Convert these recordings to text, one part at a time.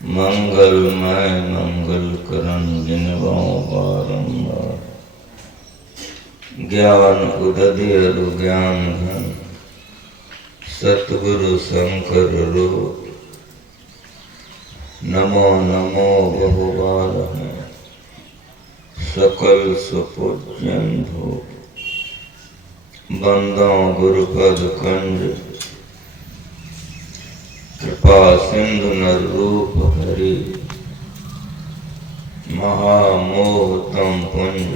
मंगलमय मंगल करण जिनवाओ बारंबार। ज्ञान उदधि अरु ज्ञान धन सतगुरु शंकर रूप। नमो नमो बहुबार है सकल सुपूज्यन भूप। बंदो गुरुपद कंज कृपा सिंधु नर रूप हरि। महामोह तम पुंज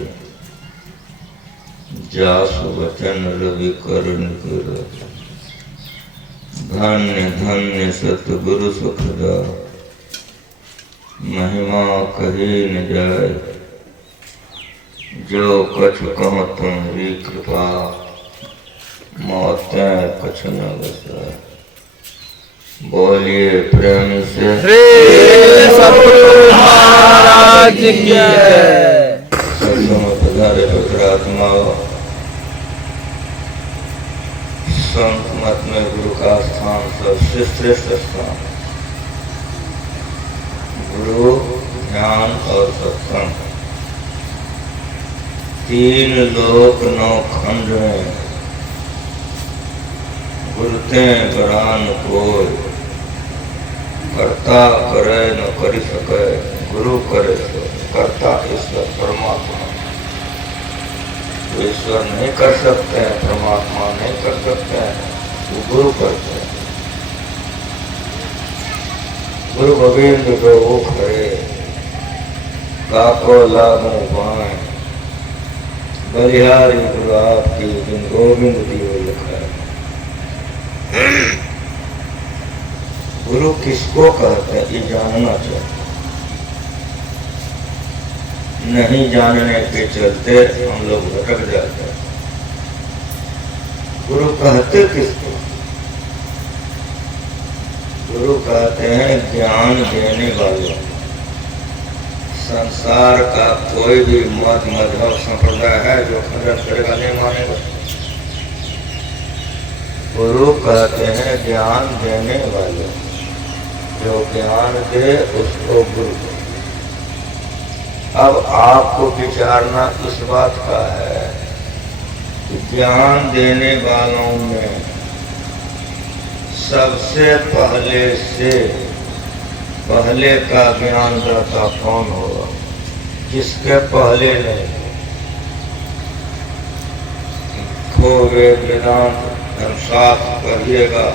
जासु वचन रवि करुण कर। धन्य धन्य सतगुरु सुखदा महिमा कही न जाय। जो कछु कहो तुम्हारी कृपा मौतें कछु न बसाए। बोलिए प्रेम से सतगुरु महाराज की जय। सत्संग पधारे पवित्रात्मा संत मत में गुरु का स्थान सबसे श्रेष्ठ स्थान। गुरु ज्ञान और सत्संग तीन लोक नौ खंड में गुरुते बरान कोई। कर्ता करे न कर सके गुरु करे सो कर्ता ईश्वर परमात्मा। तो ईश्वर नहीं कर सकते हैं, परमात्मा नहीं कर सकते हैं, तो गुरु करते हैं। गुरु गोविंद गो खरे काको लागू बाएं। बलिहारी गुरु आपकी जिन गोविंद दियो लिखा है। गुरु किसको कहते हैं ये जानना चाहिए। नहीं जानने के चलते हम लोग भटक जाते हैं। गुरु कहते किसको? गुरु कहते हैं ज्ञान देने वाले। संसार का कोई भी मत मजहब संप्रदाय है जो खंडन करेगा नहीं मानेगा। गुरु कहते हैं ज्ञान देने वाले। जो ज्ञान दे उसको गुरु। अब आपको विचारना इस बात का है कि ज्ञान देने वालों में सबसे पहले का ज्ञान दाता कौन होगा? जिसके पहले नहीं खो वेद वेदांत धर्मशास्त्र पढ़िएगा,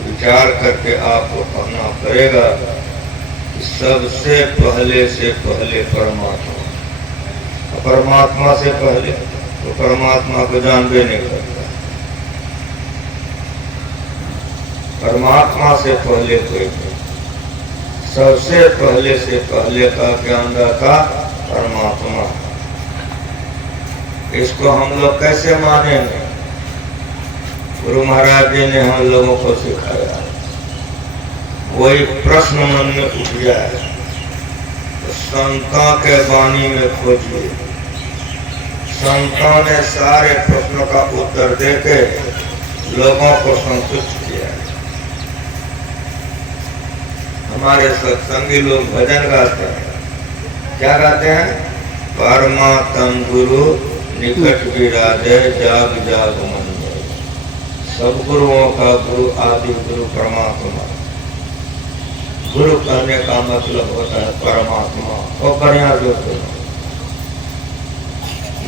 विचार करके आपको कहना पड़ेगा कि सबसे पहले से पहले परमात्मा। परमात्मा से पहले तो परमात्मा को जानबे नहीं करता। परमात्मा से पहले कोई नहीं। सबसे पहले से पहले का ज्ञान दाता परमात्मा। इसको हम लोग कैसे मानेंगे? गुरु महाराज जी ने हम लोगों को सिखाया। वही प्रश्न मन में उठ जाए तो संतों के वाणी में खोजिए। संतों ने सारे प्रश्नों का उत्तर देके लोगों को संतुष्ट किया। हमारे सत्संगी लोग भजन गाते हैं। क्या गाते हैं? परमात्म गुरु निकट विराजे जाग जाग मन। सब गुरुओं का गुरु आदि गुरु परमात्मा। गुरु कहने का मतलब होता है परमात्मा। और बढ़िया जो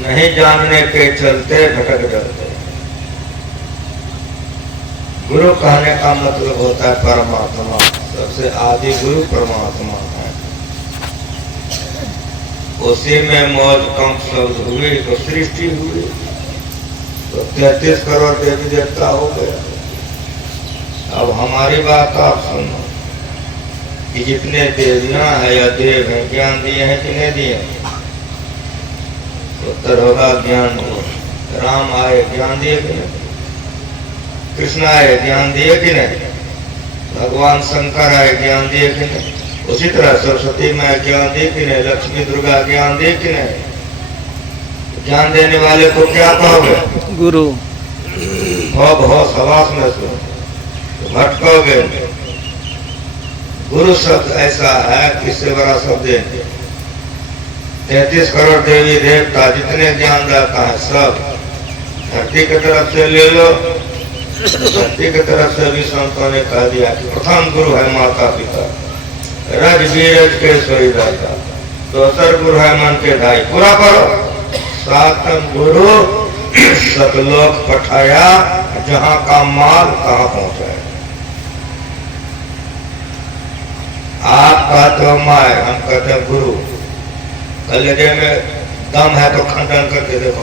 नहीं जानने के चलते भटक जाते। गुरु कहने का मतलब होता है परमात्मा। सबसे आदि गुरु परमात्मा है। उसी में मौज कम शब्द हुई तो सृष्टि हुई। तो 33 करोड़ देवी देवता हो गया। अब हमारी बात आप सुनो कि जितने देवियां हैं या देव हैं ज्ञान दिए हैं कि नहीं दिए? उत्तर होगा ज्ञान दिए। राम आए ज्ञान दिए कि नहीं? कृष्ण आए ज्ञान दिए कि नहीं? भगवान शंकर आए ज्ञान दिए कि नहीं? उसी तरह सरस्वती में ज्ञान दिए कि नहीं? लक्ष्मी दुर्गा ज्ञान दिए कि नहीं? ज्ञान देने वाले को क्या कहोगे? गुरु। भव सवास में सुनो भटकोगे। गुरु शब्द ऐसा है कि इससे बड़ा शब्द है 33 करोड़ देवी देवता जितने ज्ञान दाता है सब धरती की तरफ से ले लो। धरती की तरफ से भी संतों ने कह दिया कि प्रथम गुरु है माता पिता, रज बीरज के सोई दाता, दोसर गुरु है मन के धाई। पूरा करो। सातम गुरु सतलोक पठाया, जहां का माल कहां पहुंचाया। आप कहते हो माए, हम कहते हैं गुरु। कलेजे में दम है तो खंडन करके देखो।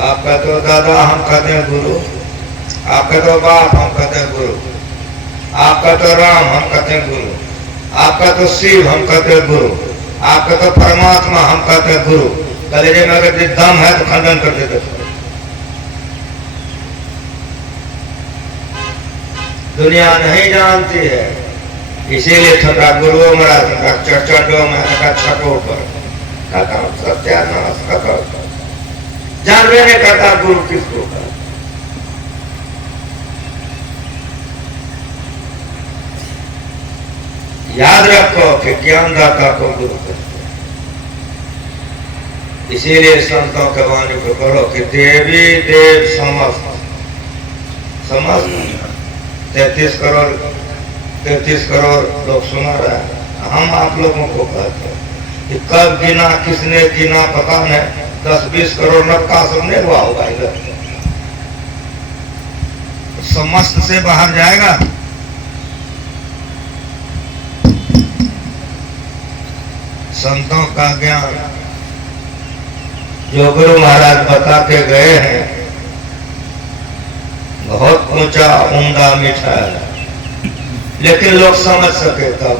आप कहते हो दादा, हम कहते हैं गुरु। आप कहते हो बाप, हम कहते हैं गुरु। आप कहते हो राम, हम कहते हैं गुरु। आप कहते हो शिव, हम कहते हैं गुरु। आप कहते हो परमात्मा, हम कहते हैं गुरु। कलेजे में अगर दम है तो खंडन करके देखो। दुनिया नहीं जानती है, इसीलिए थोड़ा गुरुओं में चर्चा में छठों पर सत्यानाश कथा जानवे नहीं करता गुरु किसको का। याद रखो कि ज्ञानदाता को गुरु कहते हैं। इसीलिए संतों के वाणी को करो कि देवी देव समस्त 33 करोड़ लोग सुना रहे हैं। हम आप लोगों को कहते हैं कि कब गिना, किसने गिना पता नहीं, 10-20 करोड़ नक्का सबने हुआ होगा इधर। समस्त से बाहर जाएगा। संतों का ज्ञान जो गुरु महाराज बता के गए हैं बहुत ऊंचा उम्दा मीठा है, लेकिन लोग समझ सके तब।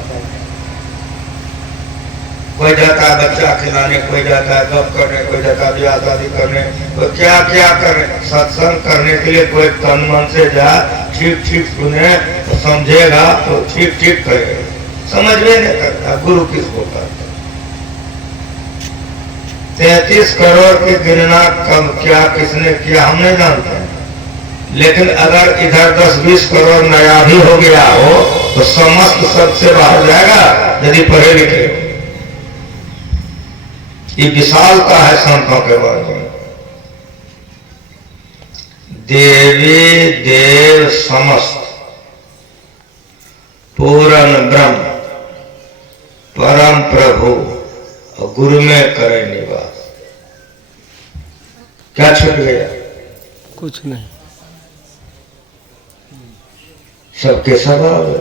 कोई जाता है बच्चा खिलाने, कोई जाता है गप करने, कोई जाता है ब्याह शादी करने, कोई क्या क्या करे। सत्संग करने के लिए कोई तन मन से जाए, ठीक ठीक सुने तो समझेगा तो ठीक ठीक करेगा। समझ में नहीं करता गुरु किसको करता। 33 करोड़ की गिनना कब क्या किसने किया हम नहीं जानते हैं, लेकिन अगर इधर 10-20 करोड़ नया भी हो गया हो तो समस्त सबसे बाहर जाएगा यदि पढ़े लिखे। ये विशालता है संतों के बारे में। देवी देव समस्त पूर्ण ब्रह्म परम प्रभु और गुरु में करे निवास। क्या छूट गया? कुछ नहीं। सबके स्वभाव है।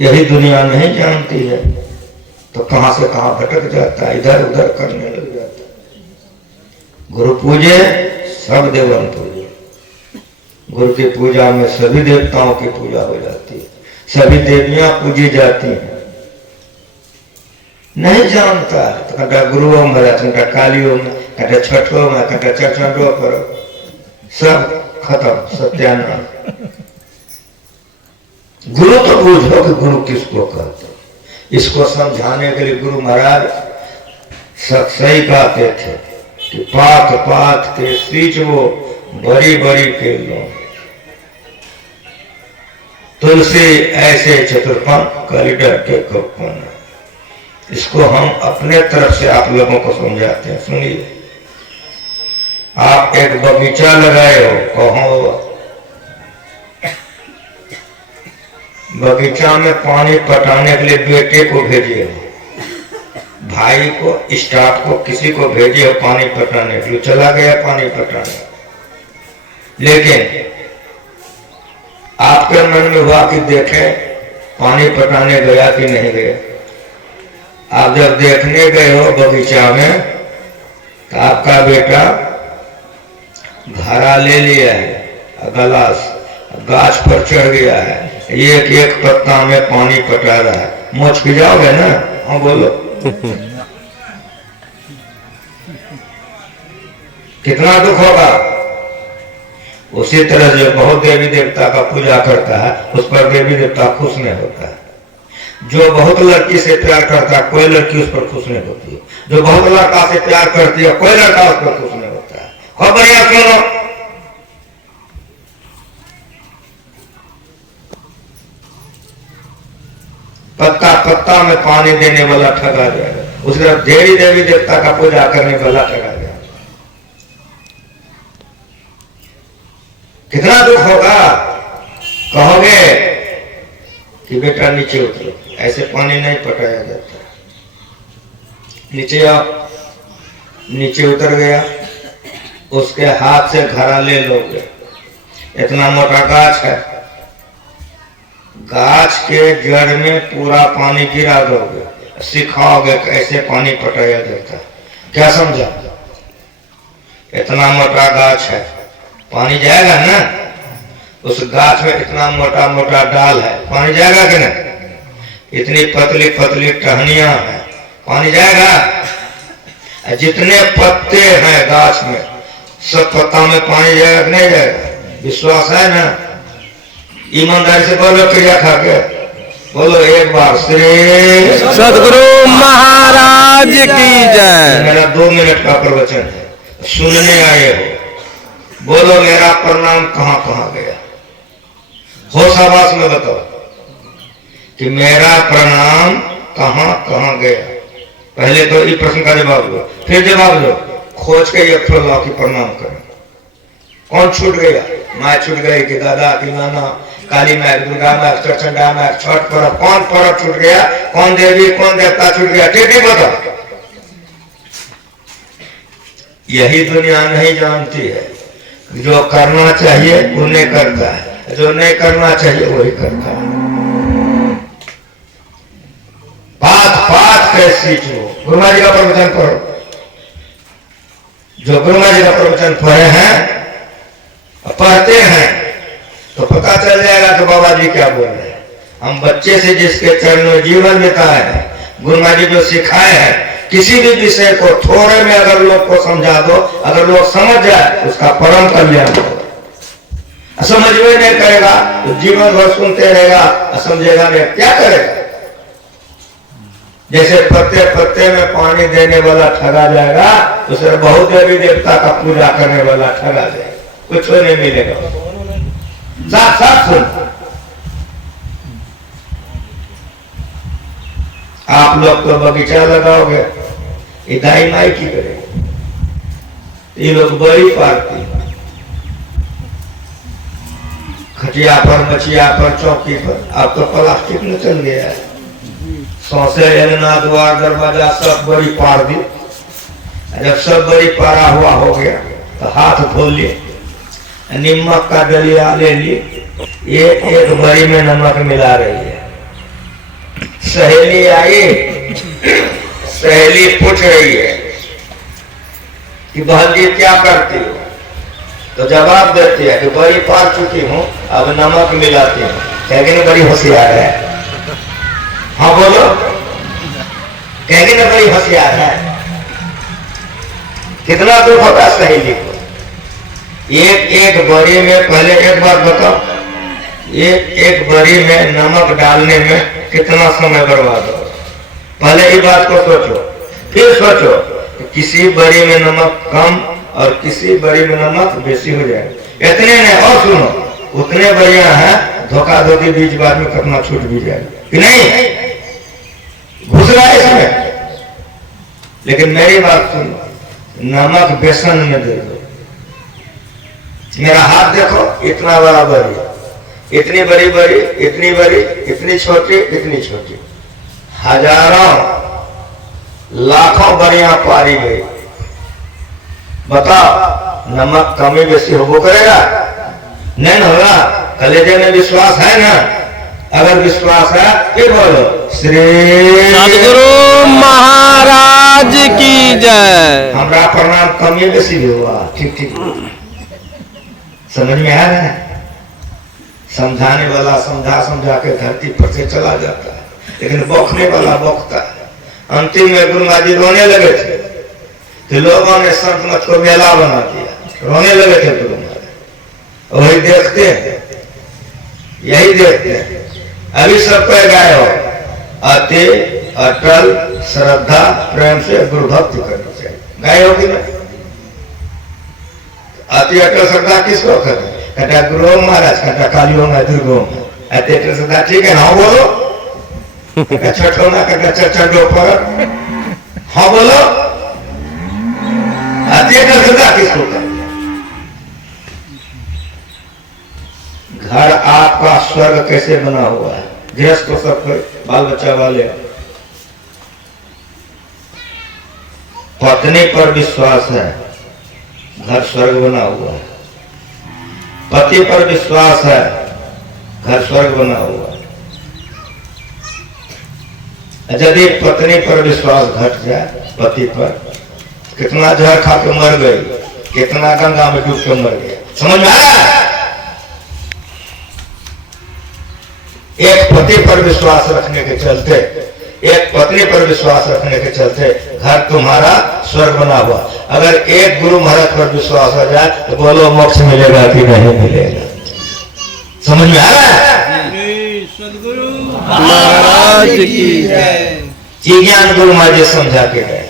यही दुनिया नहीं जानती है तो कहां से कहां भटक जाता है, इधर उधर करने लग जाता है। गुरु पूजे सब देवन पूजे। गुरु की पूजा में सभी देवताओं की पूजा हो जाती है, सभी देवियां पूजी जाती हैं। नहीं जानता है तो कहता गुरुओं में कहता कालियों में, कहता छठों में, कहता चचंडों पर, सब खत्म सत्यानाश। गुरु तो बूझो कि गुरु किसको कहते। इसको समझाने के लिए गुरु महाराज सही कहते थे कि पात पात के सींच वो बड़ी बड़ी के लो, तुलसी ऐसे चतुर्पंथ कलिडर के कपन। इसको हम अपने तरफ से आप लोगों को समझाते हैं। सुनिए, आप एक बगीचा लगाए हो, कहो बगीचा में पानी पटाने के लिए बेटे को भेजिए, भाई को, स्टाफ को, किसी को भेजिए पानी पटाने के लिए। चला गया पानी पटाने, लेकिन आपके मन में हुआ कि देखें पानी पटाने गया कि नहीं गया। आप जब देखने गए हो बगीचा में तो आपका बेटा घड़ा ले लिया है, गलास गाछ पर चढ़ गया है, एक एक पत्ता में पानी पटा रहा है। मोच पी जाओगे ना? हाँ बोलो। कितना दुख होगा। उसी तरह जो बहुत देवी देवता का पूजा करता है उस पर देवी देवता खुश नहीं होता है। जो बहुत लड़की से प्यार करता है कोई लड़की उस पर खुश नहीं होती है। जो बहुत लड़का से प्यार करती है कोई लड़का उस पर खुश नहीं होता है। और बढ़िया सुनो, पत्ता में पानी देने वाला ठगा जाएगा, उस तरफ देवी देवी देवता का पूजा करने वाला ठगा जाएगा। कितना दुख होगा। कहोगे कि बेटा नीचे उतरो, ऐसे पानी नहीं पटाया जाता। नीचे आओ, नीचे उतर गया, उसके हाथ से घड़ा ले लोगे। इतना मोटा गाछ है, गाछ के जड़ में पूरा पानी गिरा दोगे, सिखाओगे कैसे पानी पटाया जाता है। क्या समझा? इतना मोटा गाछ है, पानी जाएगा ना? उस गाछ में इतना मोटा मोटा डाल है, पानी जाएगा कि नहीं? इतनी पतली पतली टहनियां हैं, पानी जाएगा? जितने पत्ते हैं गाछ में, सब पत्ता में पानी जाएगा कि नहीं जाएगा? विश्वास है ना? ईमानदारी से बोलो, क्रिया खा के बोलो एक बार, श्री सदगुरु महाराज की जय। मेरा 2 मिनट का प्रवचन है, सुनने आए हो, बोलो मेरा प्रणाम कहाँ कहाँ गया। होशाबाश में बताओ कि मेरा प्रणाम कहाँ कहाँ गया। पहले तो इस प्रश्न का जवाब दो, फिर जवाब दो, खोज के ये लाओ कि प्रणाम करें। कौन छूट गया? माँ छूट गई कि दादा कि नाना, काली माँ, दुर्गा माँ, चरचंडा माँ, छठ पर्व, कौन पर्व छूट गया? कौन देवी कौन देवता छूट गया? ठीक नहीं बताओ। यही दुनिया नहीं जानती है, जो करना चाहिए वो नहीं करता है, जो नहीं करना चाहिए वही करता है। बात बात से सीखो। गुरुमा जी का प्रवचन पढ़ो, जो गुरुमा जी का प्रवचन पढ़े हैं, पढ़ते हैं, तो पता चल जाएगा कि बाबा जी क्या बोल रहे हैं। हम बच्चे से जिसके चरणों में जीवन बिताए हैं, गुरुमा जी जो सिखाए हैं, किसी भी विषय को थोड़े में अगर लोग को समझा दो, अगर लोग समझ जाए, उसका परम कल्याण होगा। समझ में नहीं करेगा तो जीवन भर सुनते रहेगा, समझेगा नहीं, क्या करेगा? जैसे पत्ते पत्ते में पानी देने वाला ठगा जाएगा, उसे बहुत देवी देवता का पूजा करने वाला ठगा जाएगा, कुछ नहीं मिलेगा। साफ साफ सुन, आप लोग तो बगीचा लगाओगे, दाई माई की करेंगे, ये लोग बड़ी पार्टी, खटिया पर, मचिया पर, चौकी पर। अब तो प्लास्टिक में चल गया है, सौसे एलना द्वार दरवाजा सब बड़ी पार दी। जब सब बड़ी पारा हुआ हो गया तो हाथ धो लिए, नमक का डलिया ले लिए, एक बड़ी में नमक मिला रही है। सहेली आई, सहेली पूछ रही है कि बहन जी क्या करती हो? तो जवाब देती है कि बड़ी पार चुकी हूँ, अब नमक मिलाती हूँ। कहेगी ना बड़ी होशियार है। हाँ बोलो, कहेगी ना बड़ी होशियार है। कितना दुख होगा सहेली को। एक बड़ी में, पहले एक बात बताओ, एक बड़ी में नमक डालने में कितना समय बर्बाद हो। पहले ही बात को सोचो, फिर सोचो कि किसी बड़ी में नमक कम और किसी बड़ी में नमक बेसी हो जाए। इतने नहीं, और सुनो, उतने बढ़िया है धोखा धोखी बीच बाद में कितना छूट भी जाए कि नहीं, घुसना इसमें। लेकिन मेरी बात सुनो, नमक बेसन में दे दो। मेरा हाथ देखो, इतना बड़ा बड़ी, इतनी बड़ी बड़ी, इतनी बड़ी, इतनी छोटी, इतनी छोटी, हजारों लाखों बड़ियां पारी गई। बताओ, नमक कमी बेसी हो करेगा? नहीं होगा। कलेजे में विश्वास है ना? अगर विश्वास है फिर बोलो, श्री सदगुरु महाराज की जय। हमारा प्रणाम कमी बेसी भी हुआ, ठीक ठीक समझ में आ रहा है? समझाने वाला समझा समझा के धरती पर से चला जाता है, लेकिन बौखने वाला बौखता है। अंतिम में गुरुमा जी रोने लगे थे, तो लोगों ने संत मत को मेला बना दिया, रोने लगे थे गुरु महाराज। वही देखते हैं, यही देखते हैं। अभी सब पे गाय हो, अति अटल श्रद्धा प्रेम से गुरु भक्ति करनी चाहिए। गाय होगी ना? अति अटल श्रद्धा किसको करें? कहता गुरु महाराज, कहता कालियों में दुर्गो में। अति अटल श्रद्धा ठीक है ना? बोलो छठो ना करना चंडो पर हाँ बोलो आते का सदा किसको कर घर आपका स्वर्ग कैसे बना हुआ है गृहस्थ तो सब बाल बच्चा वाले पत्नी पर विश्वास है घर स्वर्ग बना हुआ है पति पर विश्वास है घर स्वर्ग बना हुआ है यदि पत्नी पर विश्वास घट जाए पति पर कितना जहर खा के मर गई कितना गंगा में डूब के मर गया समझ में आ रहा है एक पति पर विश्वास रखने के चलते एक पत्नी पर विश्वास रखने के चलते घर तुम्हारा स्वर्ग बना हुआ अगर एक गुरु महाराज पर विश्वास हो जाए तो बोलो मोक्ष मिलेगा कि नहीं मिलेगा समझ में आ रहा है सदगुरु महाराज की जय जी ज्ञान गुरु महाराज समझा के गए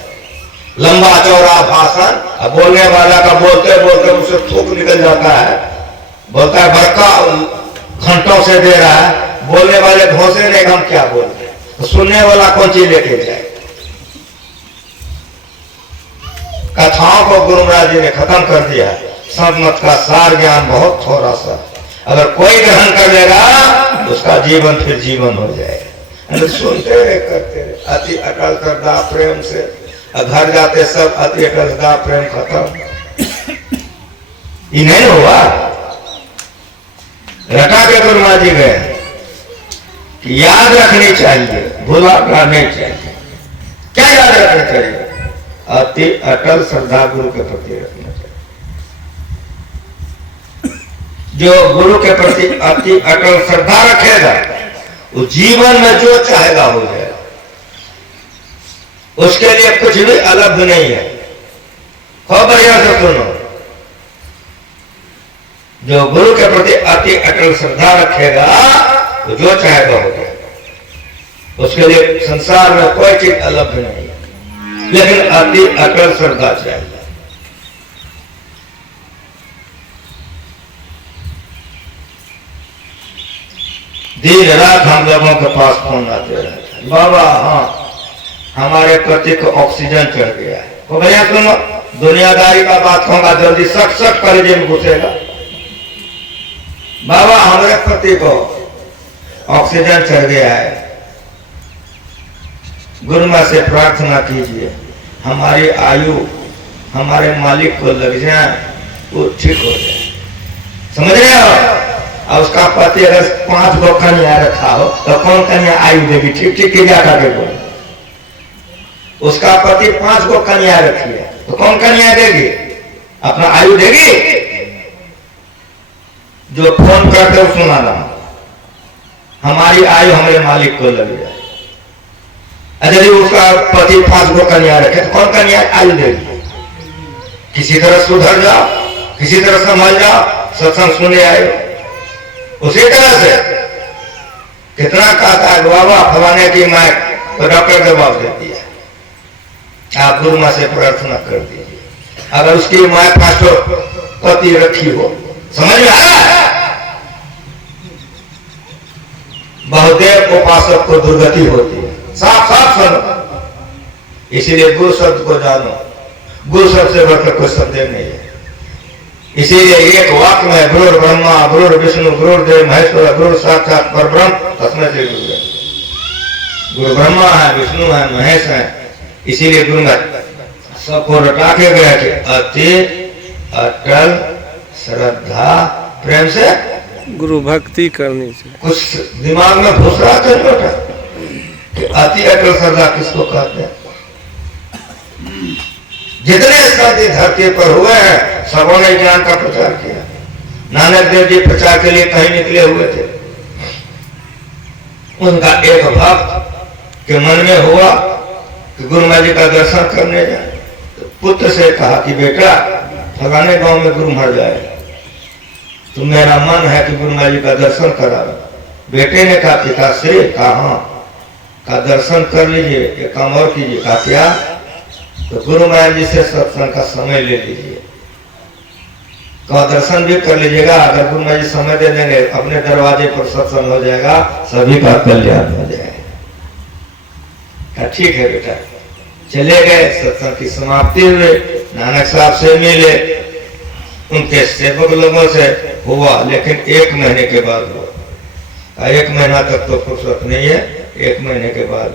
लंबा चौड़ा भाषण अब बोलने वाला का बोलते बोलते उसे थूक निकल जाता है बोलता है बड़का घंटों से दे रहा है बोलने वाले घोंसे ने हम क्या बोलते तो सुनने वाला कौन चीज लेके जाए कथाओं को गुरु महाराज जी ने खत्म कर दिया संत मत का सार ज्ञान बहुत थोड़ा सा अगर कोई ग्रहण कर लेगा उसका जीवन फिर जीवन हो जाएगा सुनते रहे करते रहे अति अटल श्रद्धा प्रेम से घर जाते सब अति अटल श्रद्धा प्रेम खत्म ये नहीं हुआ रटा के गुरु महाराज जी गए याद रखनी चाहिए भूला नहीं चाहिए क्या याद रखना चाहिए अति अटल श्रद्धा गुरु के प्रति रखना चाहिए जो गुरु के प्रति अति अटल श्रद्धा रखेगा वो जीवन में जो चाहेगा हो जाएगा उसके लिए कुछ भी अलग नहीं है खूब बढ़िया से सुनो जो गुरु के प्रति अति अटल श्रद्धा रखेगा तो जो चाहेगा हो जाएगा उसके लिए संसार में कोई चीज अलग नहीं है लेकिन अति अटल श्रद्धा चाहिए दिन रात हम लोगों के पास फोन आते रहते बाबा हाँ हमारे प्रति को ऑक्सीजन चढ़ गया है तो भैया सुनो दुनियादारी का बात होगा जल्दी सट सट कलेजे में घुसेगा बाबा हमारे प्रति को ऑक्सीजन चढ़ गया है गुरु मां से प्रार्थना कीजिए हमारी आयु हमारे मालिक को लग जाए वो ठीक हो जाए समझ रहे हो और उसका पति अगर 5 गो कन्या रखा हो तो कौन कन्या आयु देगी ठीक ठीक की जाता के बोले उसका पति 5 गो कन्या रखी है तो कौन कन्या देगी अपना आयु देगी जो फोन करते हो सुनाना हमारी आयु हमारे मालिक को लग जाए यदि उसका पति 5 गो कन्या रखे तो कौन कन्या आयु देगी किसी तरह सुधर जाओ किसी तरह समझ जाओ सत्संग सुने आए उसी तरह से कितना कहता है बाबा फलाने की माँ तो डॉक्टर जवाब देती है आप गुरु माँ से प्रार्थना कर दीजिए अगर उसकी माँ 5 पति रखी हो समझ में आ रहा है बहुदेव उपासक को दुर्गति होती है साफ साफ सुनो इसीलिए गुरु शब्द को जानो गुरु शब्द से बढ़कर कोई शब्द नहीं है इसीलिए एक वाक्य में गुरु ब्रह्मा गुरु विष्णु गुरु देव महेश्वर गुरु साक्षात परब्रह्म तस्मै श्री गुरु ब्रह्मा है विष्णु है महेश है इसीलिए गुरु में सबको रटा के गए थे अति अटल श्रद्धा प्रेम से गुरु भक्ति करनी चाहिए कुछ दिमाग में घुस रहा था बेटा कि अति अटल श्रद्धा किसको कहते हैं जितने संत धरती पर हुए हैं सबों ने ज्ञान का प्रचार किया नानक देव जी प्रचार के लिए कहीं निकले हुए थे उनका एक भक्त के मन में हुआ कि गुरु महाराज जी का दर्शन करने जाए तो पुत्र से कहा कि बेटा फलाने गांव में गुरु महाराज आए तो मेरा मन है कि गुरु महाराज जी का दर्शन करा बेटे ने कहा पिताश्री कहा का दर्शन कर लीजिए एक काम और कीजिए कहा क्या तो गुरु महाराज जी से सत्संग का समय ले लीजिए का दर्शन भी कर लीजिएगा अगर गुरु महाराज जी समय दे देंगे अपने दरवाजे पर सत्संग हो जाएगा सभी का कल्याण हो जाएगा कहा ठीक है बेटा। चले गए, सत्संग की समाप्ति हुई, नानक साहब से मिले, उनके सेवक लोगों से हुआ, लेकिन 1 महीने के बाद हुआ। 1 महीना तक तो फुर्सत नहीं है, 1 महीने के बाद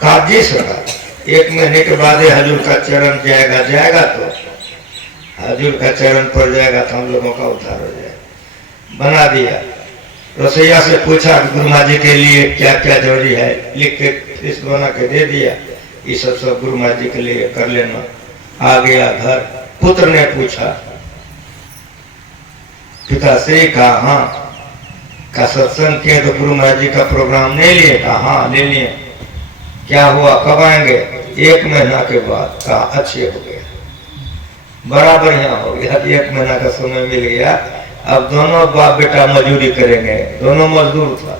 काजी सरकार 1 महीने के बाद हजूर का चरण जाएगा तो हजूर का चरण पड़ जाएगा तो हम लोगों का उद्धार हो जाएगा। बना दिया। रसोईया से पूछा गुरु महाराज जी के लिए क्या क्या जरूरी है, लिख के लिस्ट बना के दे दिया। ये सब गुरु महाराज जी के लिए कर लेना। आ गया घर, पुत्र ने पूछा पिता से, कहा हाँ। का सत्संग किए तो गुरु महाराज जी का प्रोग्राम नहीं लिए? कहा हाँ ले लिए। क्या हुआ, कब आएंगे? 1 महीना के बाद। कहा अच्छे हो गए, बड़ा बढ़िया हो गया। 1 महीना का समय मिल गया। अब दोनों बाप बेटा मजदूरी करेंगे। दोनों मजदूर था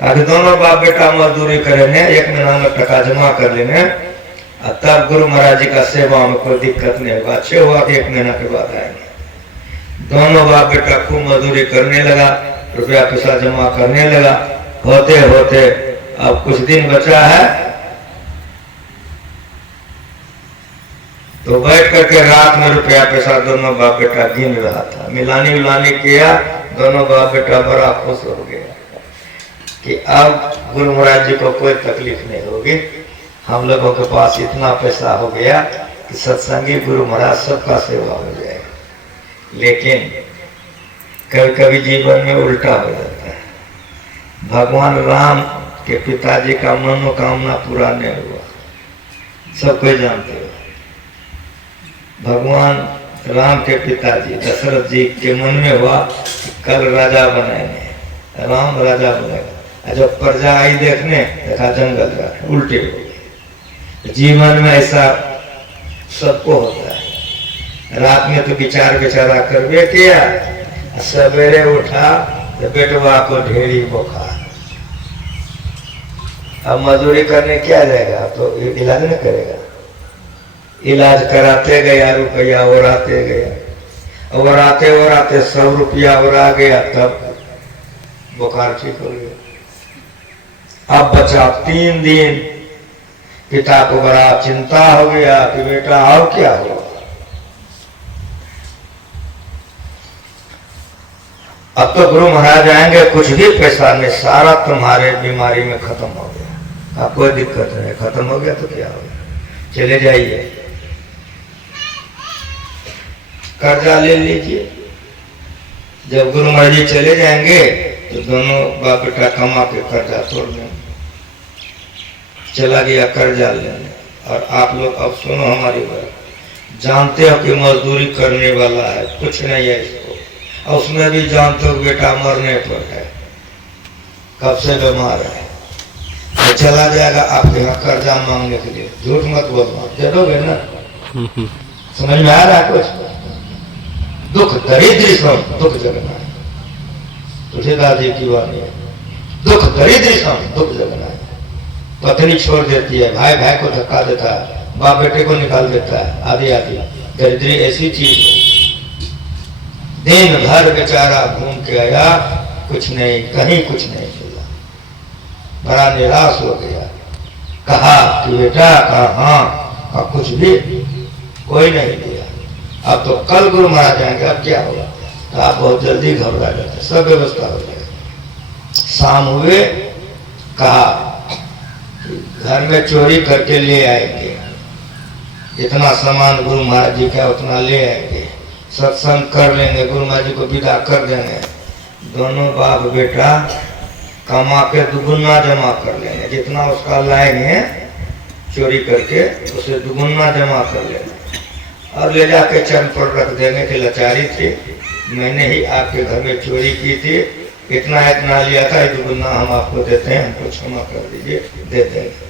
ताकि दोनों बाप बेटा मजदूरी करेंगे, 1 महीना में टका जमा कर लेंगे, तब गुरु महाराज जी का सेवा में कोई दिक्कत नहीं होगा। अच्छे हुआ कि 1 महीना के बाद आएंगे। दोनों बाप बेटा खूब मजदूरी करने लगा, रुपया पैसा जमा करने लगा। होते होते अब कुछ दिन बचा है, तो बैठ करके रात में रुपया पैसा दोनों बाप बेटा गिन रहा था। मिलानी किया, दोनों बाप बेटा बड़ा खुश हो गया कि अब गुरु महाराज जी को कोई तकलीफ नहीं होगी, हम लोगों के पास इतना पैसा हो गया कि सत्संगी गुरु महाराज सबका सेवा हो जाएगा। लेकिन कभी कभी जीवन में उल्टा हो जाता है। भगवान राम के पिताजी का मनोकामना पूरा नहीं हुआ, सब कोई जानते हो। भगवान राम के पिताजी दशरथ जी के मन में हुआ कि कल राजा बनाएंगे, राम राजा बनेगा। जब प्रजा आई देखने, देखा जंगल जाके उल्टे हो गए। जीवन में ऐसा सबको होता है। रात में तो विचार बेचारा करवे किया, सवेरे उठा तो बेटवा को ढेरी बुखार। अब मजदूरी करने क्या जाएगा, तो इलाज न करेगा। इलाज कराते गया, रुपया और आते गया, और आते 100 रुपया और आ गया, तब बुखार ठीक हो गया। अब बचा 3 दिन। पिता को बड़ा चिंता हो गया कि बेटा और क्या हुआ। अब तो गुरु महाराज आएंगे, कुछ भी पैसा नहीं, सारा तुम्हारे बीमारी में खत्म हो गया। अब कोई दिक्कत नहीं, खत्म हो गया तो क्या हो गया, चले जाइए, कर्जा ले लीजिए। जब गुरु महाराज जी चले जाएंगे तो दोनों बाप बेटा कमा के कर्जा तोड़ देंगे। चला गया कर्जा लेने। और आप लोग अब सुनो हमारी बात, जानते हो कि मजदूरी करने वाला है, कुछ नहीं है इसको, और उसमें भी जानते हो बेटा मरने पर है, कब से बीमार है, तो चला जाएगा आपके यहाँ कर्जा मांगने के लिए। झूठ मत बोलना, दे दोगे ना? समझ में आ रहा है कुछ? दुख दरिद्र सम दुख जगना है, तुलसीदास जी की वाणी है। दुख दरिद्र सम दुख जगना है। पत्नी छोड़ देती है, भाई भाई को धक्का देता है, बाप बेटे को निकाल देता है, आदि आदि। दरिद्री ऐसी चीज है, दिन भर बेचारा घूम के आया, कुछ नहीं, कहीं कुछ नहीं मिला, बड़ा निराश हो गया। कहा कि बेटा, कहा हाँ, कहा कुछ भी कोई नहीं दिया। अब तो कल गुरु महाराज आएंगे, अब क्या होगा? तो आप बहुत जल्दी घबरा जाते, सब व्यवस्था हो जाएगी। शाम हुए, कहा घर में चोरी करके ले आएंगे, जितना सामान गुरु महाराज जी का उतना ले आएंगे, सत्संग कर लेंगे, गुरु महाराज जी को विदा कर देंगे। दोनों बाप बेटा कमा के दुगुना जमा कर लेंगे, जितना उसका लाएंगे चोरी करके उसे दुगुना जमा कर लेंगे, और ले जाके चरण पर रख देंगे कि लाचारी थी, मैंने ही आपके घर में चोरी की थी, इतना लिया था, दुगुना हम आपको देते हैं, हमको क्षमा कर दीजिए, दे देंगे।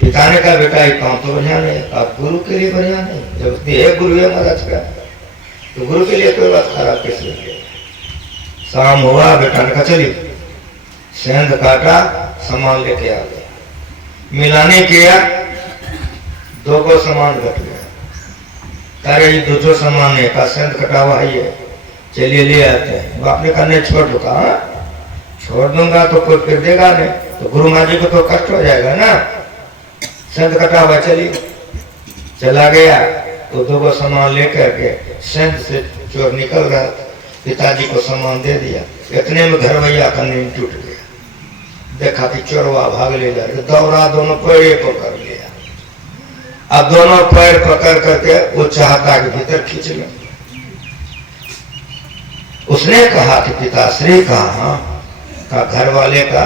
पिता ने कहा बेटा ये काम तो बढ़िया नहीं, आप गुरु के लिए बढ़िया नहीं, जब है गुरु है महाराज का, तो गुरु के लिए कोई बात खराब कैसे? शाम हुआ, बेटा ने कहा चलिए, सेंध काटा, सामान लेके आ गया, मिलाने किया, 2 को सामान घट गया। अरे ये 2 सामान है, का सेंध कटा हुआ है, चलिए ले आते हैं। बाप ने कहा नहीं छोड़ दो। कहा छोड़ दूंगा तो कोई फिर देगा नहीं, तो गुरु महाराज जी को तो कष्ट हो जाएगा ना। संत कटा हुआ चलिए, चला गया तो दो गो सामान लेकर के संत से चोर निकल रहा, पिताजी को सामान दे दिया। इतने में घर भैया का नींद टूट गया, देखा कि चोरवा भाग ले जा रहे, दौड़ा दोनों पैर पकड़ लिया। अब दोनों पैर पकड़ करके वो चाहता कि भीतर खींच ले। उसने कहा कि पिताश्री कहा का घर वाले का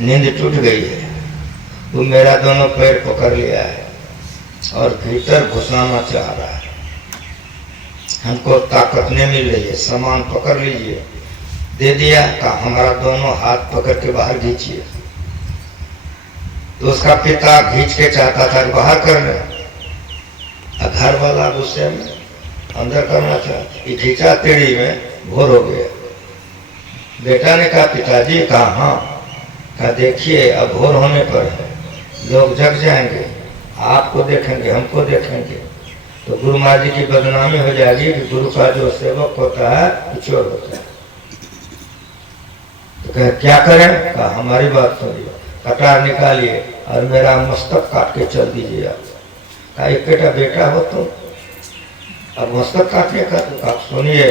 नींद टूट गई है, वो मेरा दोनों पैर पकड़ लिया है और भीतर घुसाना चाह रहा है, हमको ताकत नहीं मिल रही है, सामान पकड़ लीजिए। दे दिया, कहा हमारा दोनों हाथ पकड़ के बाहर खींचिए। तो उसका पिता खींच के चाहता था कि बाहर कर ले, घर वाला गुस्से में अंदर करना था, खींचा तेड़ी में भोर हो गया। बेटा ने कहा पिताजी, कहा हाँ, कहा देखिए अब भोर होने पर है, लोग जग जाएंगे, आपको देखेंगे, हमको देखेंगे, तो गुरु महाराज जी की बदनामी हो जाएगी कि गुरु का जो सेवक होता है वो चोर होता है। तो कहे क्या करें? कहा हमारी बात सुनिए, कटार निकालिए और मेरा मस्तक काट के चल दीजिए आप। कहा एक बेटा हो तुम, अब मस्तक काटने का? तो कहा सुनिए,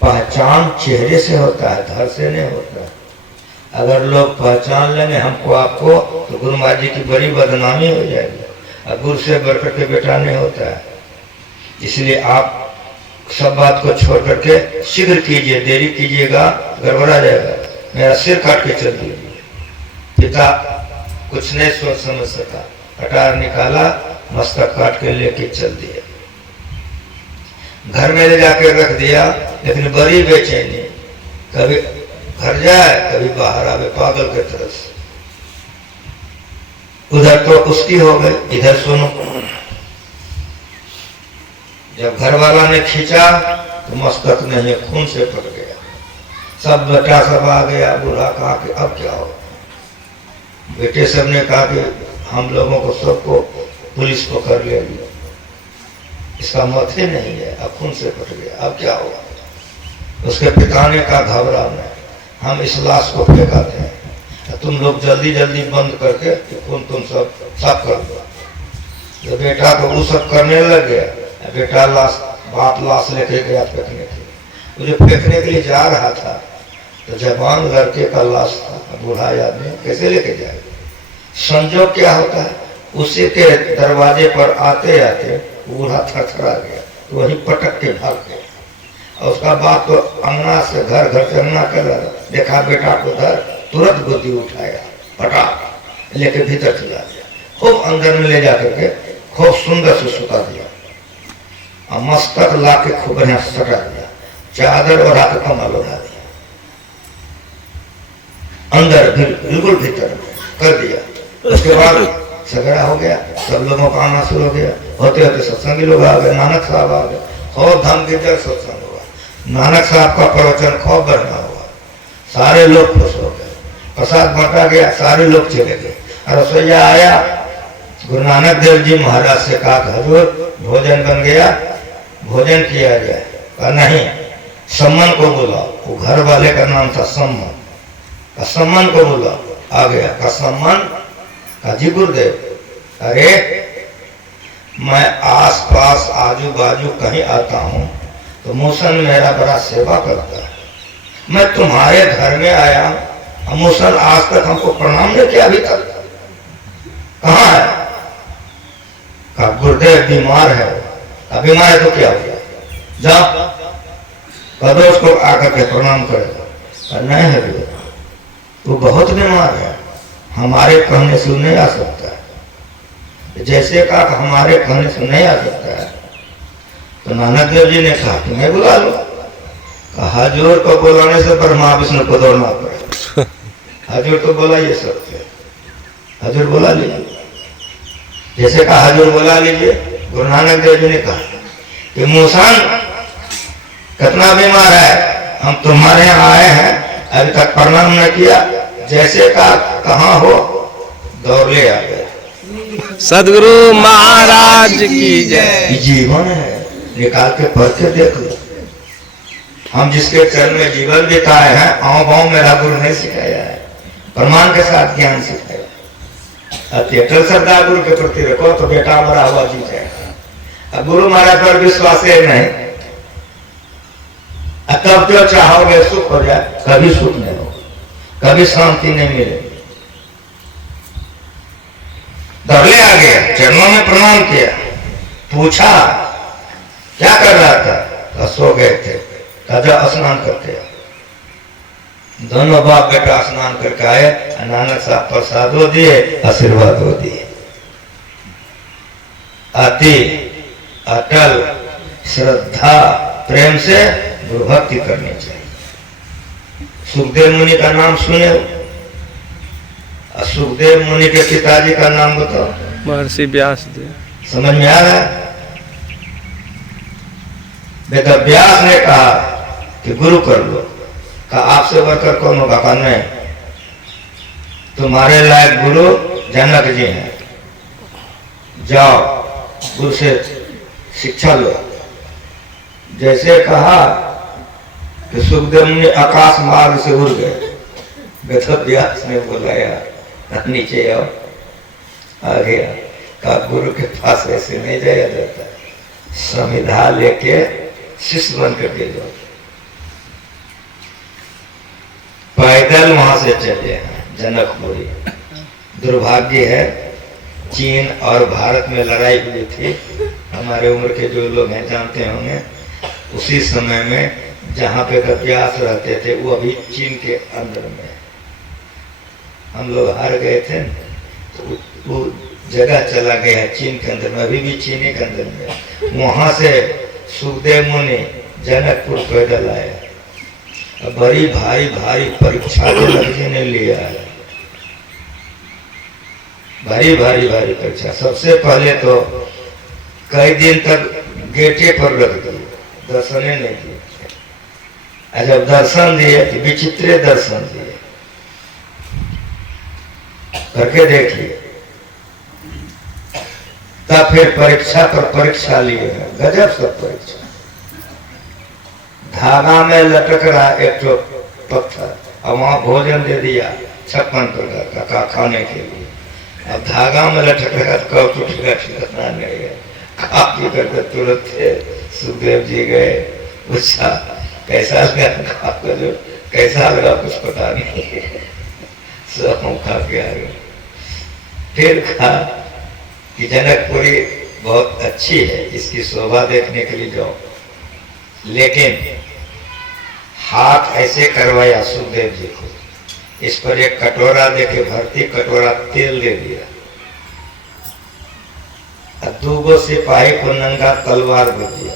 पहचान चेहरे से होता है, धर से नहीं होता है। अगर लोग पहचान लेंगे हमको आपको तो गुरु महाराज जी की बड़ी बदनामी हो जाएगी, और गुरु से बढ़कर के बेटा नहीं होता है। इसलिए आप सब बात को छोड़ करके शीघ्र कीजिए, देरी कीजिएगा गड़बड़ा जाएगा, मेरा सिर काट के चल दीजिए। पिता कुछ नहीं सोच समझ सका, कटार निकाला, मस्तक काट के लेके चल दिया। घर में ले जाके रख दिया, लेकिन बड़ी बेचैनी, कभी घर जाए कभी बाहर आवे, पागल के तरह से। उधर तो उसकी हो गई, इधर सुनो। जब घर वाला ने खींचा तो मस्तक नहीं, खून से पट गया। सब बेटा सब आ गया, बूढ़ा कहा कि अब क्या हो। बेटे सब ने कहा कि हम लोगों को सबको पुलिस पकड़ ले लिया, इसका मत ही नहीं है, अब खून से पट गया, अब क्या होगा। उसके पिता ने कहा घबरा नहीं, हम इस लाश को फेंकाते हैं, तुम लोग जल्दी जल्दी बंद करके खून तुम सब साफ कर दो। तो बेटा तो वो सब करने लग गया। बेटा बाप लाश लेके गया फेंकने के लिए। वो जो फेंकने के लिए जा रहा था तो जवान लड़के का लाश था, बूढ़ा आदमी कैसे लेके जाएगा। संजोग क्या होता है, उसी के दरवाजे पर आते आते बूढ़ा थरथरा गया, तो वही पटक के भाग गया। और उसका बाप तो अंगना से घर से अंगना कर रहा, देखा बेटा को धर, तुरंत गोदी उठाया, पटाख लेके भीतर चला गया। खूब अंदर में ले जाकर के खूब सुंदर से सुता दिया, और मस्तक ला के खूब बढ़िया सटा दिया, चादर और हाथ कमल उड़ा दिया, अंदर बिल्कुल भीतर कर दिया। उसके बाद सगड़ा हो गया, सब लोगों का आना शुरू हो गया। होते होते सत्संगी लोग आ गए, नानक साहब आ गए, खूब धम गिर सत्संग हुआ। नानक साहब का प्रवचन खूब बढ़िया हुआ, सारे लोग खुश हो गए, प्रसाद बांटा गया, सारे लोग चले गए। रसोईया आया, गुरु नानक देव जी महाराज से कहा हजूर भोजन बन गया, भोजन किया गया। कहा नहीं, सम्मन को बुलाओ। वो घर वाले का नाम था सम्मन, का सम्मन को बुलाओ। आ गया, का सम्मन, का जी गुरुदेव, अरे मैं आस पास आजू बाजू कहीं आता हूँ तो मूसन मेरा बड़ा सेवा करता है, मैं तुम्हारे घर में आया, मूसन आज तक हमको प्रणाम नहीं किया, अभी तक कहाँ है। कहा गुरुदेव बीमार है। बीमार है तो क्या हो गया, जाओ कदो उसको आकर के प्रणाम करेगा। नहीं है भैया, वो बहुत बीमार है, हमारे कहने से नहीं आ सकता है। जैसे कहा हमारे कहने से नहीं आ सकता है, तो नानक देव जी ने कहा कि मैं बुला लो। कहा हजूर को बुलाने से ब्रह्मा विष्णु को दौड़ना पड़ेगा, हजूर तो बोला ये सब थे, हजूर बुला लीजिए। जैसे कहा हजूर बुला लीजिए, गुरु नानक देव जी ने कहा कि मूसन कितना बीमार है, हम तुम्हारे यहाँ आए हैं, अभी तक प्रणाम न किया। जैसे कहा कहाँ हो, दौड़ ले आ गए। सदगुरु महाराज की जय। जीवन है, निकाल के पढ़ के देख लो। हम जिसके चरण में जीवन बिताए हैं, आँव गाँव मेरा गुरु नहीं सिखाया है, प्रमाण के साथ ज्ञान सिखाया। थिएटर श्रद्धा गुरु के प्रति रखो तो बेटा हमारा हुआ जी जाएगा। अब गुरु महाराज पर विश्वास है नहीं, तब जो चाहोगे सुख हो जाए, कभी सुख नहीं होगा, कभी शांति नहीं मिलेगी। दौड़े आ गया, चरणों में प्रणाम किया, पूछा क्या कर रहा था? तो सो गए थे। कदा स्नान करके दोनों बाप बेटा स्नान करके आए, नानक साहब प्रसादो दिए, आशीर्वाद दिए। अति अटल श्रद्धा प्रेम से गुरु भक्ति करनी चाहिए। सुखदेव मुनि का नाम सुने? सुखदेव मुनि के पिताजी का नाम बताओ। महर्षि व्यास जी। समझ में आ रहा है? बेटा व्यास ने कहा कि गुरु कर लो। कहा आपसे बढ़कर कौन होगा? कहा नहीं, तुम्हारे लायक गुरु जनक जी हैं, जाओ गुरु से शिक्षा लो। जैसे कहा कि सुखदेव मुनि आकाश मार्ग से उड़ गए। बेटा व्यास ने बोला यार नीचे आओ। आ गया। कहा गुरु के पास ऐसे नहीं जाया जाता, संविधा लेके शिष्य बन करके जाओ। पैदल वहां से चले हैं जनकपुरी। दुर्भाग्य है चीन और भारत में लड़ाई हुई थी, हमारे उम्र के जो लोग हैं जानते होंगे। उसी समय में जहाँ पे व्यास रहते थे वो अभी चीन के अंदर में, हम लोग हार गए थे तो वो जगह चला गया चीन के अंदर में, अभी भी चीनी के अंदर में। वहां से सुखदेव मुनि जनकपुर पैदल आए। बड़ी भारी भारी परीक्षा जनक जी ने लिया है, भारी भारी भारी परीक्षा। सबसे पहले तो कई दिन तक गेटे पर रख दिए, दर्शन नहीं दिए। जब दर्शन दिए तो विचित्र दर्शन दिए, करके देखिए। तब फिर परीक्षा पर परीक्षा लिए, गजब सब परीक्षा। धागा में लटक रहा एक तो पत्थर, और वहां भोजन दे दिया 56 प्रकार का खाने के लिए। अब धागा में लटक रहा तो कब टूटेगा ठिकाना नहीं है। खा पी करके तुरंत सुखदेव जी गए। पूछा कैसा लगा? आपका जो कैसा लगा कुछ पता नहीं, सब हम खा के आ गए। फिर कहा कि जनकपुरी बहुत अच्छी है, इसकी शोभा देखने के लिए जाओ। लेकिन हाथ ऐसे करवाया सुखदेव जी को, इस पर एक कटोरा देके भरती कटोरा तेल दे दिया। दूगो सिपाही को नंगा तलवार दे दिया।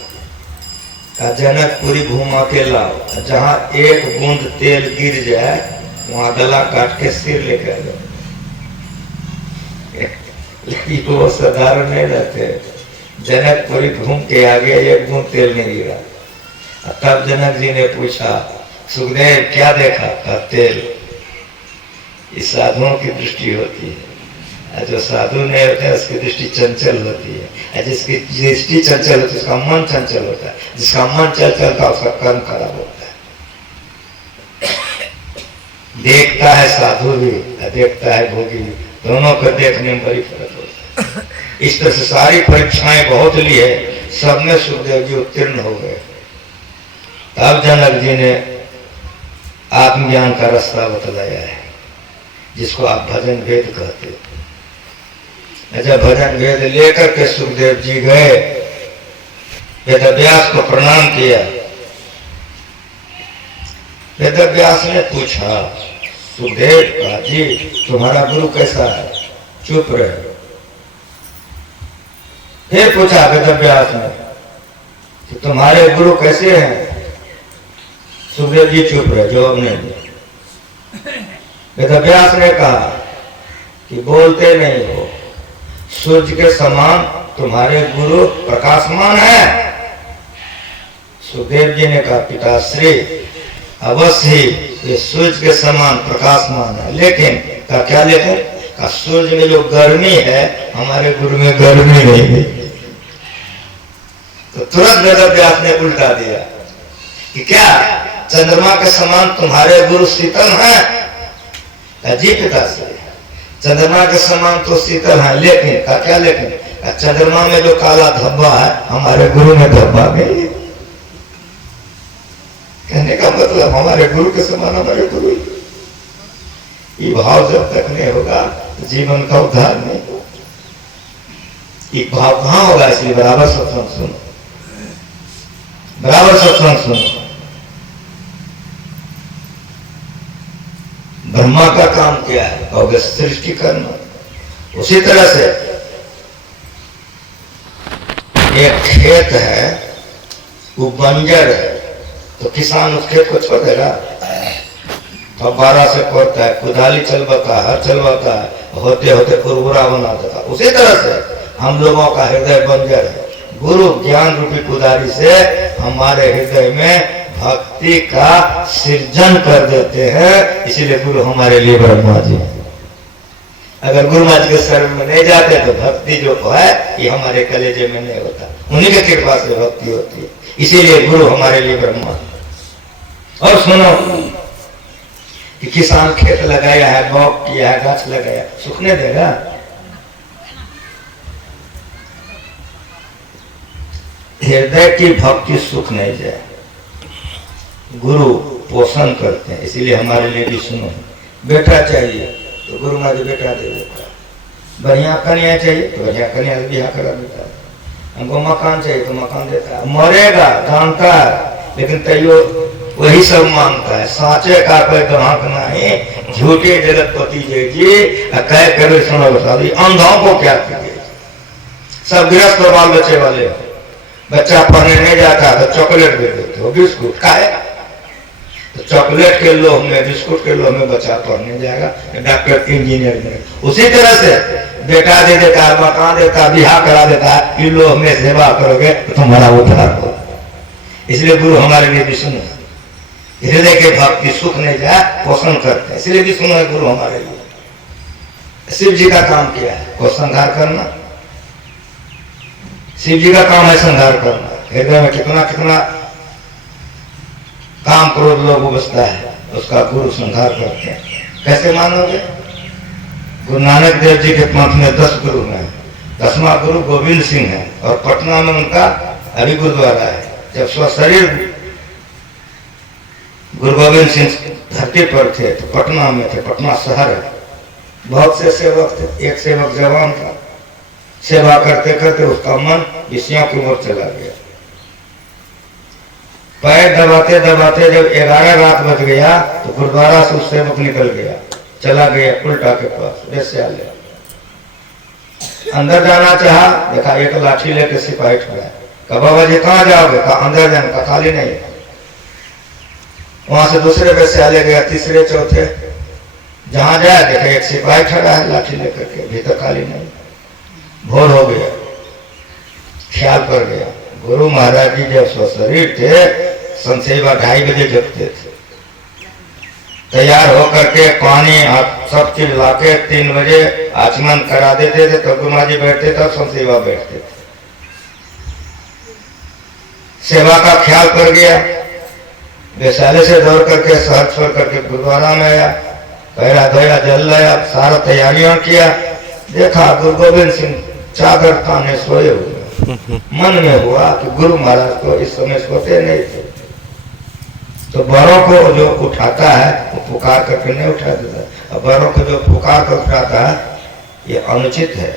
का जनकपुरी घुमा के लाओ, जहां एक बूंद तेल गिर जाए वहां गला काट के सिर लेकर जाओ। लेकिन वो साधारण नहीं रहते। जनकपुरी घूम के आगे एक बूंद तेल नहीं गिरा। तब जनक जी ने पूछा सुखदेव क्या देखा? का तेल। इस साधुओं की दृष्टि होती है, जो साधु नहीं होते हैं उसकी दृष्टि चंचल होती है। जिसकी दृष्टि चंचल होती है उसका मन चंचल होता है, जिसका मन चंचल का उसका कर्म खराब होता है। देखता है साधु भी, देखता है भोगी भी, दोनों को देखने में बड़ी फर्क होता है। इस तरह से सारी परीक्षाएं बहुत ली है, सब में सुखदेव जी उत्तीर्ण हो गए। तब जनक जी ने आत्मज्ञान का रास्ता बतलाया है, जिसको आप भजन भेद कहते हो। जब भजन भेद लेकर के सुखदेव जी गए, वेदव्यास को प्रणाम किया। वेदव्यास ने पूछा सुखदेव का जी तुम्हारा गुरु कैसा है? चुप रहे। फिर पूछा वेदव्यास ने कि तुम्हारे गुरु कैसे हैं? सुखदेव जी चुप रहे, जवाब नहीं दिया। वेदव्यास ने कहा कि बोलते नहीं हो, सूर्य के समान तुम्हारे गुरु प्रकाशमान है। सुखदेव जी ने कहा पिताश्री अवश्य ही ये सूर्य के समान प्रकाशमान है, लेकिन क्या लेकिन का सूर्य में जो गर्मी है हमारे गुरु में गर्मी नहीं है। तो तुरंत वेद व्यास ने उल्टा दिया कि क्या चंद्रमा के समान तुम्हारे गुरु शीतल हैं? जी पिताश्री, चंद्रमा के समान तो शीतल है, लेकिन क्या लेकिन? चंद्रमा में जो काला धब्बा है हमारे गुरु में धब्बा नहीं है। कहने का मतलब हमारे गुरु के समान हमारे गुरु ही। ये भाव जब तक नहीं होगा तो जीवन का उद्धार नहीं होगा। ये भाव कहां होगा? इसलिए बराबर सत्संग सुनो, बराबर सत्संग सुनो। ब्रह्मा का काम क्या है? कहोगे सृष्टि करना। उसी तरह से एक खेत है, वो बंजर है, तो किसान उस खेत को छोड़ देगा? फब्बारा से खोदता है, कुदाली चलवाता है, हर चलवाता है, होते होते उर्वरा बना देता। उसी तरह से हम लोगों का हृदय बंजर है। गुरु ज्ञान रूपी कुदाली से हमारे हृदय में भक्ति का सृजन कर देते हैं। इसीलिए गुरु हमारे लिए ब्रह्मा जी। अगर गुरु महाराज के शरण में नहीं जाते तो भक्ति जो है ये हमारे कलेजे में नहीं होता। उन्हीं के कृपा से भक्ति होती है। इसीलिए गुरु हमारे लिए ब्रह्मा। और सुनो कि किसान खेत लगाया है, बौग किया है, गाछ लगाया, सूखने देगा? हृदय की भक्ति सूख नहीं जाए। गुरु पोषण करते हैं। इसीलिए हमारे लिए भी सुनो, बेटा चाहिए तो गुरु महाराज बेटा दे देता है, बढ़िया कन्या चाहिए तो बढ़िया कन्या से ब्याह करा देता है, हमको मकान चाहिए तो मकान देता है। मरेगा जानता है, लेकिन तैयो वही सब मांगता है। साँचे का कोई ग्राहक नहीं, झूठे जगतपति जय जी कह करे सुनो बता दी। अंधों को क्या कीजिए? सब गृहस्थ और बाल बच्चे वाले। बच्चा पढ़ने नहीं जाता तो चॉकलेट दे देते हो, बिस्कुट खाएगा। तो चॉकलेट के लोभ में, बिस्कुट के लोभ में बच्चा पढ़ने जाएगा, डॉक्टर इंजीनियर में। उसी तरह से बेटा दे देता है, मकान देता है, बिहार करा देता है, कि लोभ में सेवा करोगे तो तुम्हारा उद्धार हो। इसलिए गुरु हमारे लिए भी सुनो, हृदय के भक्ति सुख नहीं जाए, पोषण करते हैं। इसलिए भी सुनो है गुरु हमारे लिए। शिव जी का काम क्या है? वो संहार करना। शिव जी का काम है संहार करना। हृदय में कितना कितना काम क्रोध लोग बसता है, उसका गुरु संहार करते हैं। कैसे मानोगे? गुरु नानक देव जी के पंथ में 10 गुरु हैं। 10वां गुरु गोविंद सिंह है और पटना में उनका अभी गुरुद्वारा है। जब स्वशरीर गुरु गोविंद सिंह धरती पर थे तो पटना में थे, पटना शहर है। बहुत से सेवक थे। एक सेवक जवान था, सेवा करते करते उसका मन विषयों की ओर चला गया। पैर दबाते दबाते जब 11 रात बज गया तो गुरुद्वारा से उस सेवक निकल गया, चला गया उल्टा के पास वैश्यालय। अंदर जाना चाहा, देखा एक लाठी लेके सिपाही खड़ा है। कहा बाबा जी कहाँ जाओगे? कहा अंदर जाने का, खाली नहीं है। वहां से दूसरे वैश्यालय गया, तीसरे चौथे, जहां जाए देखा एक सिपाही खड़ा है लाठी लेकर के, भीतर खाली नहीं। भोर हो गया, ख्याल पड़ गया गुरु महाराज जी जब स्वशरीर थे संसेवा 2:30 बजे जगते थे। तैयार होकर के पानी सब चीज लाके 3 बजे आचमन करा देते थे, तो गुरु महाराज जी बैठते थे, संसेवा बैठते थे। सेवा का ख्याल पड़ गया, वैशाली से दौड़ करके शहर छोड़ करके गुरुद्वारा में आया, पैरा धोया, जल लाया, सारा तैयारियां किया। देखा गुरु गोविंद सिंह चादर ताने सोए हुए। मन में हुआ कि गुरु महाराज को इस समय सोते नहीं थे, तो बड़ों को जो उठाता है वो पुकार करके नहीं उठा देता, और बड़ों को जो पुकार कर उठाता है ये अनुचित है,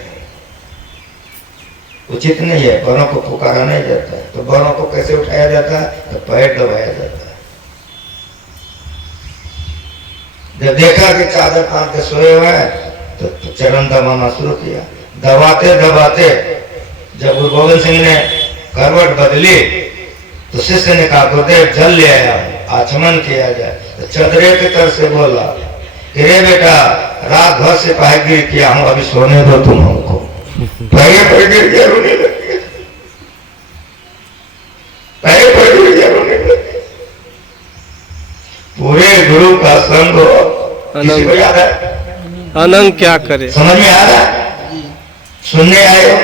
उचित नहीं है। बड़ों को पुकारा नहीं जाता है। तो बड़ों को कैसे उठाया जाता है? तो पैर दबाया जाता है। जब देखा कि चादर तान के सोए हुए हैं तो चरण दबाना शुरू किया। दबाते दबाते जब गुरु गोविंद सिंह ने करवट बदली तो शिष्य ने कहा गुरुदेव जल ले आया, आचमन किया जाए। तो चदरे की तरफ से बोला कि रे बेटा रात भर से पायगिरी किया हूं, अभी सोने दो तुम हमको। पैर पर गिर गया, रोने लग गया, पैर पर गिर गया, रोने लग गया। पूरे गुरु का संग हो, किसी को याद है? अनंग क्या करे? समझ में आ रहा है? सुनने आए हो?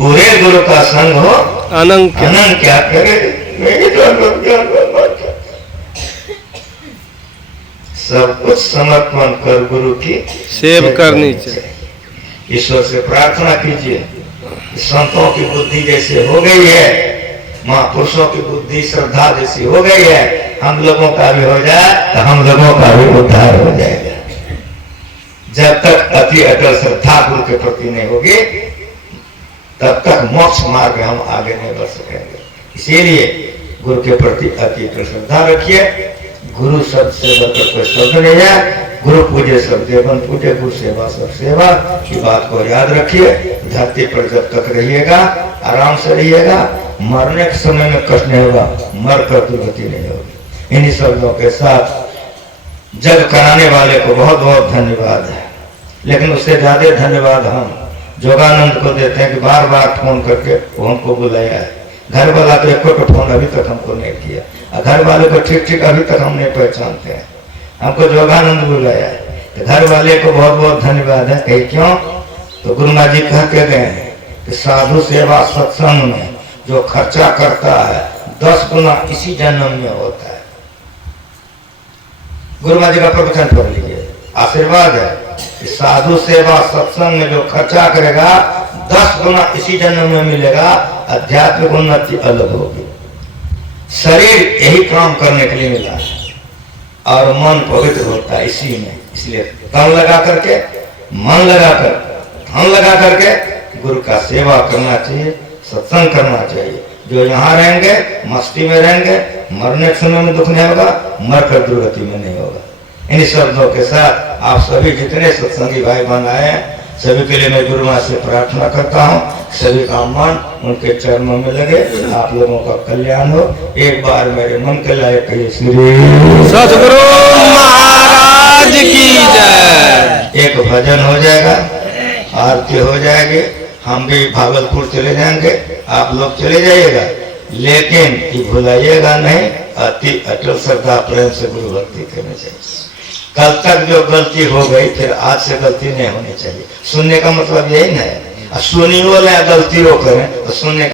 पूरे गुरु का संग हो अनंत अनंत क्या करे, मेरी तो ज्ञान बात है। सब कुछ समर्पण कर गुरु की सेव करनी चाहिए। ईश्वर से प्रार्थना कीजिए, संतों की बुद्धि जैसे हो गई है, महापुरुषों की बुद्धि श्रद्धा जैसी हो गई है, हम लोगों का भी हो जाए तो हम लोगों का भी उद्धार हो जाएगा। जब तक अति अटल श्रद्धा गुरु के प्रति नहीं होगी तब तक मोक्ष मार्ग हम आगे नहीं बढ़ सकेंगे। इसीलिए गुरु के प्रति अति अटल श्रद्धा रखिए। गुरु शब्द से बढ़कर कोई शब्द नहीं है। गुरु पूजे सब देवन पूजे, गुरु सेवा सब सेवा की बात को याद रखिए। धरती पर जब तक रहिएगा आराम से रहिएगा, मरने के समय में कष्ट नहीं होगा, मरकर दुर्गति नहीं होगी। इन्हीं शब्दों के साथ जग कराने वाले को बहुत बहुत धन्यवाद है, लेकिन उससे ज्यादा धन्यवाद हम जोगानंद को देते हैं कि बार बार फोन करके वो हमको बुलाया है। घर वाला तो एक को फोन अभी तक हमको नहीं किया, और घर वाले को ठीक ठीक अभी तक हम नहीं पहचानते हैं, हमको जोगानंद बुलाया है। तो घर वाले को बहुत बहुत धन्यवाद है। कहीं क्यों? तो गुरु महाराज जी कह के गए हैं कि साधु सेवा सत्संग में जो खर्चा करता है 10 गुना इसी जन्म में होता है। गुरु महाराज जी का प्रवचन पढ़ लीजिए, आशीर्वाद है कि साधु सेवा सत्संग में जो खर्चा करेगा 10 गुना इसी जन्म में मिलेगा। आध्यात्मिक उन्नति अलग होगी। शरीर यही काम करने के लिए मिला है और मन पवित्र होता है इसी में। इसलिए तन लगा करके, मन लगाकर, धन लगा करके गुरु का सेवा करना चाहिए, सत्संग करना चाहिए। जो यहाँ रहेंगे मस्ती में रहेंगे, मरने के समय में दुख नहीं होगा, मरकर दुर्गति में नहीं होगा। इन शब्दों के साथ आप सभी जितने सत्संगी भाई बहन आए हैं सभी के लिए मैं गुरु महाराज से प्रार्थना करता हूँ, सभी का मन उनके चरणों में लगे, आप लोगों का कल्याण हो। एक बार मेरे मन के लायक कहिए श्री सतगुरु महाराज की जय। एक भजन हो जाएगा, आरती हो जाएगी, हम भी भागलपुर चले जाएंगे, आप लोग चले जाइएगा, लेकिन ये भुलाइएगा नहीं, अति अटल श्रद्धा प्रेम से गुरु भक्ति करनी चाहिए। कल तक जो गलती हो गई फिर आज से गलती नहीं होनी चाहिए। सुनने का मतलब यही नहीं है, सुनियो ना गलती रो करें तो सुनने